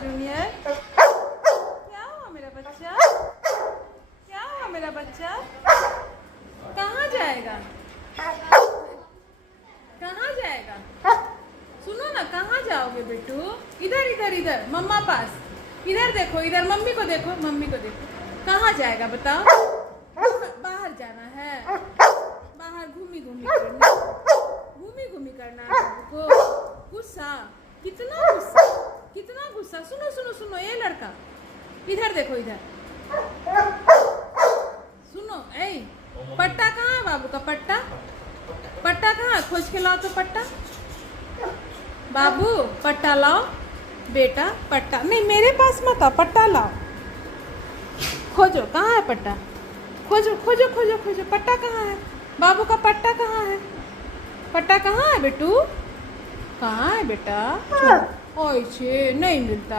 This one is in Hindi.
जूनियर? क्या हुआ मेरा बच्चा? क्या हुआ मेरा बच्चा? कहाँ जाएगा? कहाँ जाएगा? सुनो ना, कहाँ जाओगे बेटू? इधर इधर इधर मम्मा पास। इधर देखो, इधर मम्मी को देखो, मम्मी को देखो। कहाँ जाएगा बताओ? बाहर जाना है, बाहर घूमी घूमी करना, घूमी घूमी करना है बाबू को। गुस्सा, कितना गुस्सा, कितना गुस्सा। सुनो सुनो सुनो, ये लड़का इधर देखो, इधर सुनो। ए पट्टा कहाँ है बाबू का? पट्टा, पट्टा कहाँ है? खोज के लाओ तो पट्टा। बाबू पट्टा लाओ बेटा, पट्टा नहीं मेरे पास मत आओ, पट्टा लाओ। खोजो, कहाँ है पट्टा? खोजो खोजो खोजो खोजो, पट्टा कहाँ है? बाबू का पट्टा कहाँ है? पट्टा कहाँ है बेटू? कहाँ है बेटा? ओए छे, नहीं मिलता।